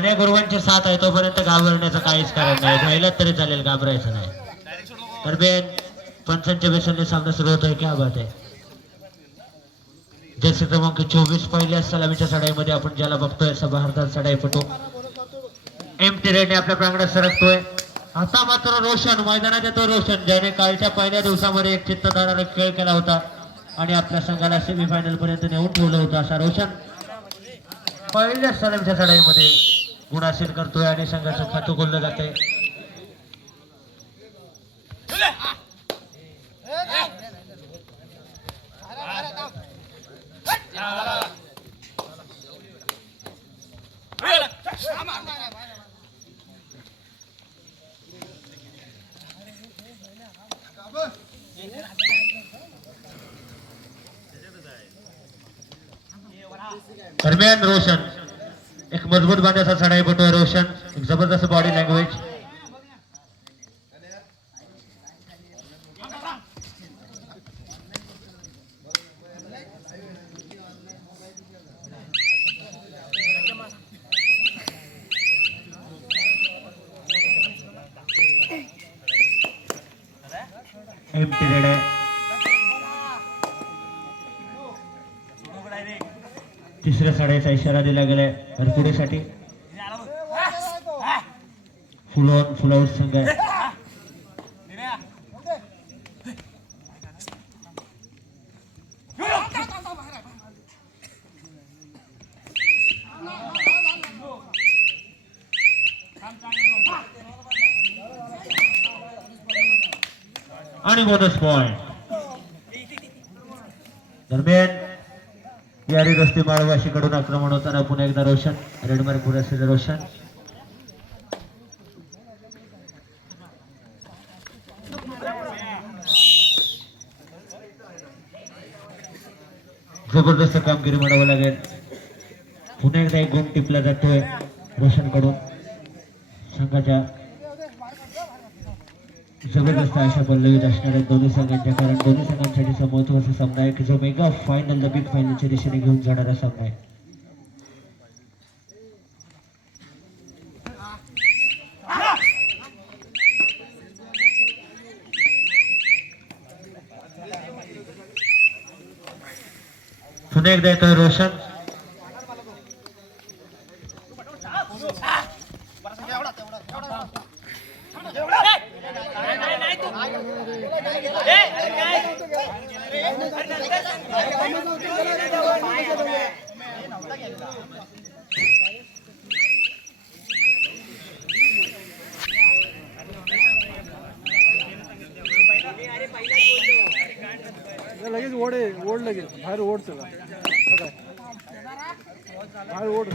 साने गुरुवांची साथ आहे तोपर्यंत घाबरण्याचं काहीच कारण नाही. राहिलं तरी चालेल घाबरायचं नाही. तर बेन पंचांच्या बेसनने सामना सुरू होतोय क्या बात आहे. जसे क्रमांक चोवीस पहिल्या सलामीच्या सडाईमध्ये आपण ज्याला बघतोय असा भारतात चढाईपटू एम टी रेडने आपल्या प्रांगणात सरकतोय. आता मात्र रोशन मैदानात येतो रोशन ज्याने कालच्या पहिल्या दिवसामध्ये एक चित्तदाराने खेळ केला होता आणि आपल्या संघाला सेमीफायनल पर्यंत नेऊन ठेवलं होतं असा रोशन. पहिल्या सलामीच्या सडाईमध्ये गुण गुणाशील करतोय आणि संघाचं खातं खोललं जात आहे दरम्यान रोशन. मजबूत बांधाचा चढाई पटोय रोशन एक जबरदस्त बॉडी लँग्वेज तिसऱ्या साड्याचा इशारा दिला गेलाय हरपुडेसाठी फुल फुलावर संघ आहे. आणि बोनस पॉइंट दरम्यान यारी रस्ते माळवाशीकडून आक्रमण होताना पुन्हा एकदा रोशन रेडमार्क पुरस्कार रोशन. जबरदस्त कामगिरी म्हणावं लागेल. पुन्हा एकदा एक गुण टिपला जातोय रोशनकडून संघाच्या जबरदस्त अशा पल्लवीत असणाऱ्या दोन्ही संघांच्या कारण दोन्ही संघांसाठी महत्त्वाचा सामना आहे की जो मेगा फायनल द बिग फायनलच्या दिशेने घेऊन जाणारा सामना आहे. पुन्हा एकदा येतोय रोशन. लगेच ओढ आहे ओढ लगेच. बाहेर ओढ सगळं बाहेर ओढ.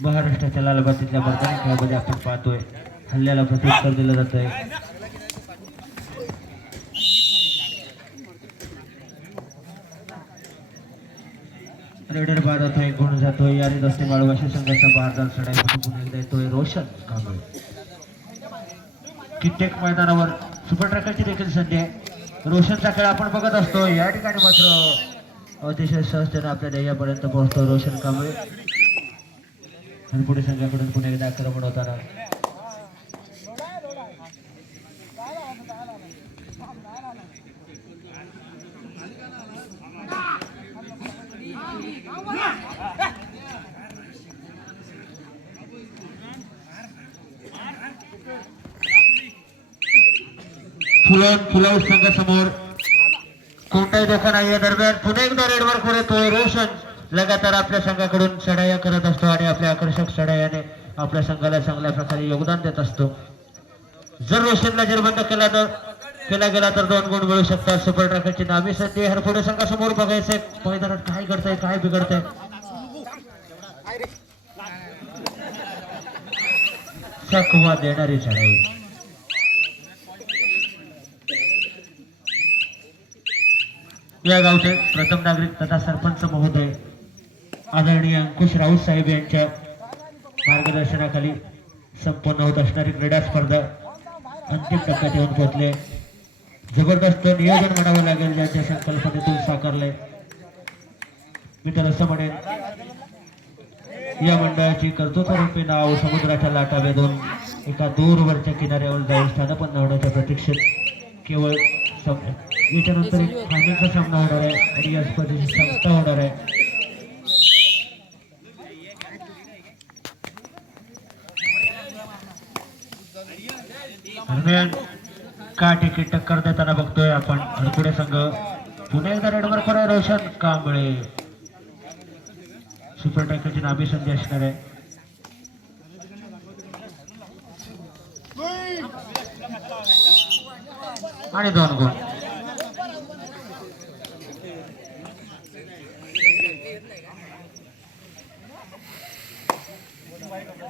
महाराष्ट्राच्या लालबातीतल्या मैदानी खेळामध्ये आपण पाहतोय. हल्ल्याला प्रत्युत्तर दिलं जात आहे रेडर बाद होतोय गुण जातोय. याने दस्ते माळवाशी संघाचा भारतात चढाई पुन्हा एकदा येतोय रोशन कांबळे. कित्येक मैदानावर सुपर ट्रॅकरची देखील संधी आहे. रोशनचा खेळ आपण बघत असतो. या ठिकाणी मात्र अतिशय सहजतेने आपल्या ध्येयापर्यंत पोहोचतो रोशन कांबळे. आणि संघाकडून पुन्हा एकदा आक्रमण होताना. फुलं फुलाऊ संघासमोर. कोणताही धोका नाही या दरम्यान पुन्हा एकदा रेडवर पुढे तो रोशन. लगातार आपल्या संघाकडून चढाया करत असतो आणि आपल्या आकर्षक चढायाने आपल्या संघाला चांगल्या प्रकारे योगदान देत असतो. जर रोशनला जर बंद केला तर केला गेला तर दोन गुण मिळू शकतात. सुपर ट्रॅकरची नावी संधी हरपुढे संघासमोर बघायचंय. मैदानात काय घडतंय काय बिघडतंय? चकवा देणारी चढाई या गावचे प्रथम नागरिक तथा सरपंच महोदय आदरणीय अंकुश राऊत साहेब यांच्या मार्गदर्शनाखाली संपन्न होत असणारी क्रीडा स्पर्धा अंतिम टप्प्यात येऊन पोहोचले जबरदस्त नियोजन म्हणावं लागेल ज्यांच्या संकल्पनेतून साकारले मी तर असं म्हणेन या मंडळाची कर्तृत्वरूपी नाव समुद्राच्या लाटा वेधून एका दूरवरच्या किनाऱ्यावर जाऊन स्थानपन्न होण्याच्या प्रतीक्षेत केवळ याच्यानंतर एक फायनलचा सामना होणार आहे आणि या स्पर्धेची संस्था होणार आहे. दरम्यान का तिकीट टक्कर देताना बघतोय आपण हरकुडे संघ. पुन्हा एकदा रेडवर खरं रोशन कांबळे. सुपर टॅकरची नाभी संधी असणार आहे. आणि दोन गुण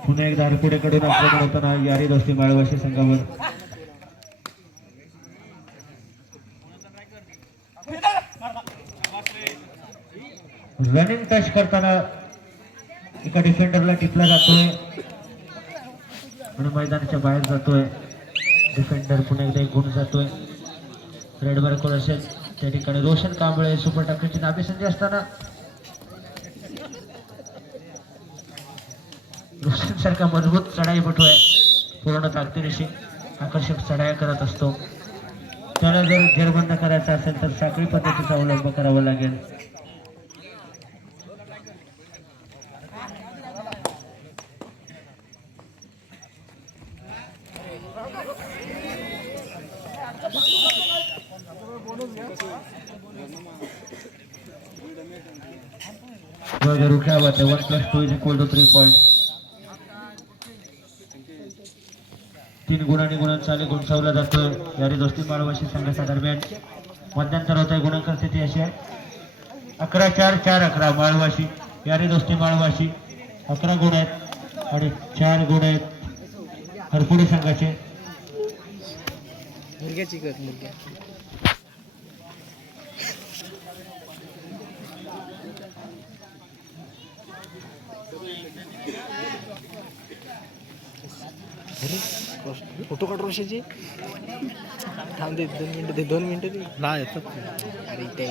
पुन्हा एकदा हरकुडेकडून आपल्याकडे होताना यारी दोस्ती माळवाशी संघावर. रनिंग टच करताना एका डिफेंडरला टिपला जातोय. आणि मैदानाच्या बाहेर जातोय. डिफेंडर पुन्हा एकदा गुण जातोय. रेड बर्कर असेल? त्या ठिकाणी रोशन कांबळे सुपर टाकण्याची नाभी संधी असताना. रोशन सारखा मजबूत चढाईपटू आहे पूर्ण ताकदीनिशी आकर्षक चढाया करत असतो. त्याला जर घेरबंद करायचा असेल तर साखळी पद्धतीचा अवलंब करावा लागेल. वगैरे क्या बात है one plus two is equal to three point तीन गुणांनी गुणांचा गुणसावला जातो यारी दोस्ती माळवाशी संघाच्या दरम्यान मध्यंतर होत आहे गुणांकन स्थिती अशी आहे. अकरा चार चार अकरा माळवाशी. यारी दोस्ती माळवाशी. अकरा गुण आहेत आणि चार गुण आहेत हरपुडे संघाचे. मुलग्याची फोटो काढ रोशीची थांब दे दोन मिनिटं दे दोन मिनिटं दे ना येतात अरे इथे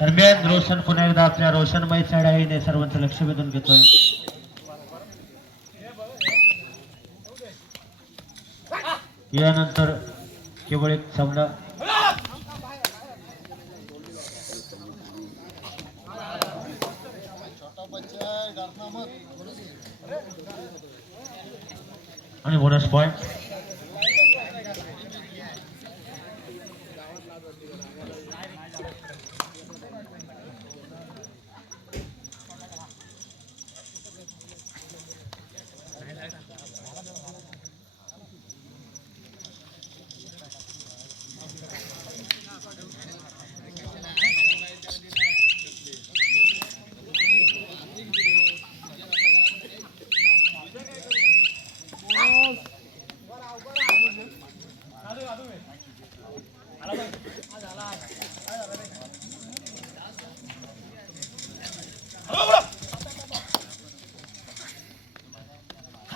दरम्यान रोशन पुन्हा एकदा आपल्या रोशनमय चढाईने सर्वांचं लक्ष वेधून घेतोय. यानंतर केवळ एक सामना आणि बोनस पॉइंट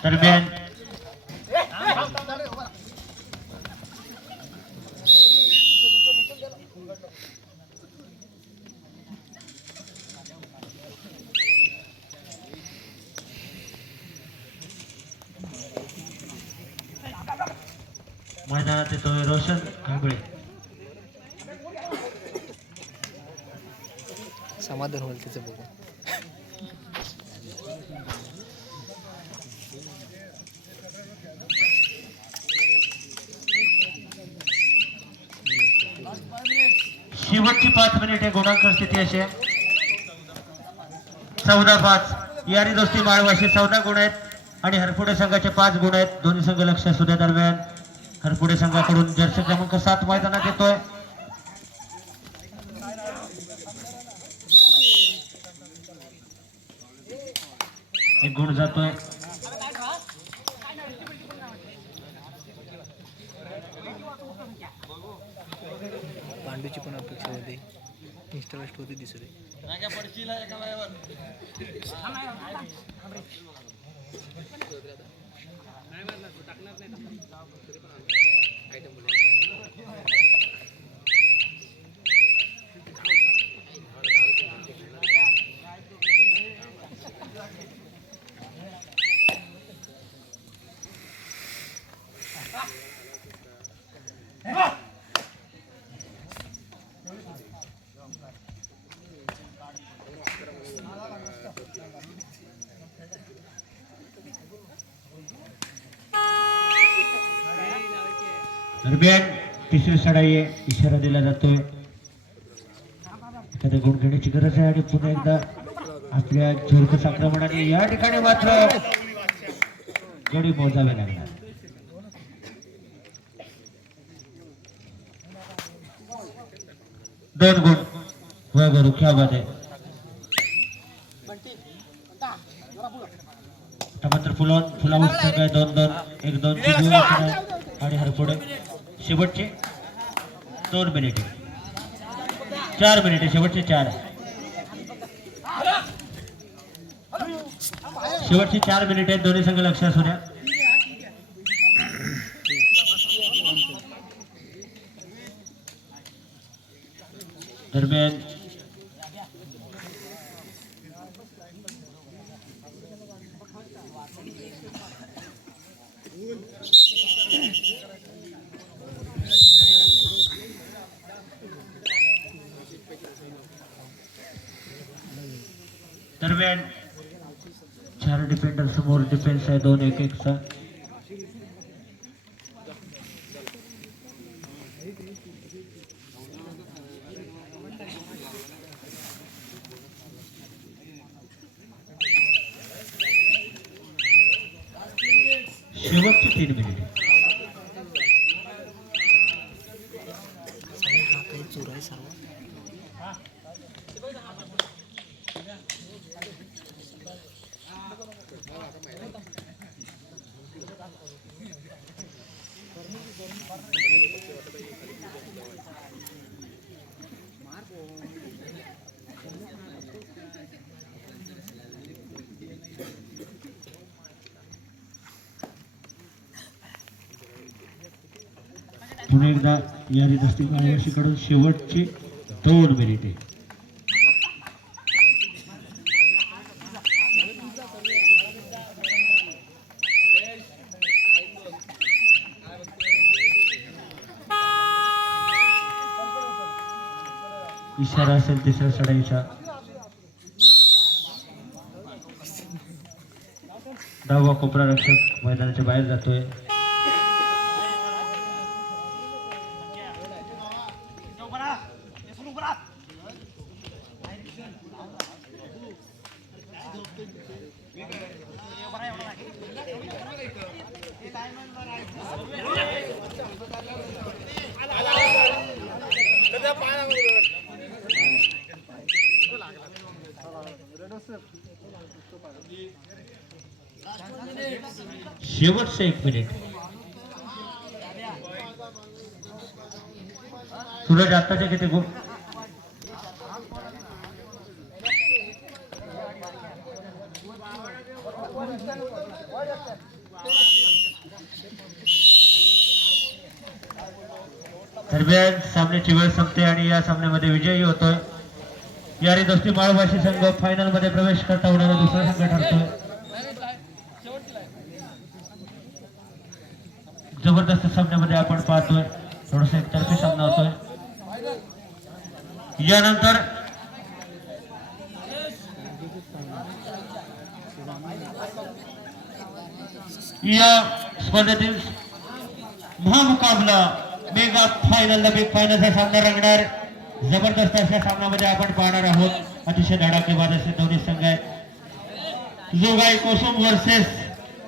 दरम्यान मैदानात येतोय रोशन कांबळे समाधान होईल तिचं बघून शेवटची पाच मिनिटे गुणांकन स्थिती अशी आहे. चौदा पाच. यारी दोस्ती माळवाशी चौदा गुण आहेत आणि हरपुडे संघाचे पाच गुण आहेत. दोन्ही संघ लक्ष असू द्या दरम्यान. हरपुडे संघाकडून जर्सी क्रमांक सात मैदानात येतोय. एक गुण जातोय. पांडूची पण अपेक्षा होती. इंस्टाला होती दिसत आहे नाही टाकणार नाही. दरम्यान तिसरी सडाई इशारा दिला जातोय. एखाद्या गुण घेण्याची गरज आहे आणि पुन्हा एकदा आपल्या झुरकस आक्रमणाने या ठिकाणी मात्र गडी मोजावे लागणार. दोन गुण. वगैरे क्या बात आहे मात्र फुलावर दोन दोन एक दोन. आणि हरपुडे. शेवटचे दोन मिनिटे. चार मिनिटे, शेवटचे चार. शेवटचे चार मिनिटे दोन्ही संघ लक्ष असू द्या. दरम्यान आहे दोन एक एकचा शेवटचे तीन मिनिट हा काही चोर आहे सर्व पुन्हा एकदा या रिदस्ती कडून शेवटचे दोन मिनिटे. इशारा असेल तिसऱ्या चढाईचा दहावा कोपरा रक्षक मैदानाच्या बाहेर जातोय. शेवटचं एक मिनिट सूरज आत्ताचे किती गुण दरम्यान सामन्याची वेळ संपते आणि या सामन्यामध्ये विजयी होतोय. यारी दोस्ती माळभाषी संघ फायनलमध्ये प्रवेश करता होणारा दुसरा संघ ठरतोय. जबरदस्त सामन्यामध्ये आपण पाहतोय. थोडस एकतर्फी सामना होतोय यानंतर या स्पर्धेतील महामुकाबला मेगा फायनल द बिग फायनलचा सामना रंगणार जबरदस्त अशा सामन्यामध्ये आपण पाहणार आहोत. अतिशय धडाकेबाद असे दोन्ही संघ आहेत. जोगाई कोसुम वर्सेस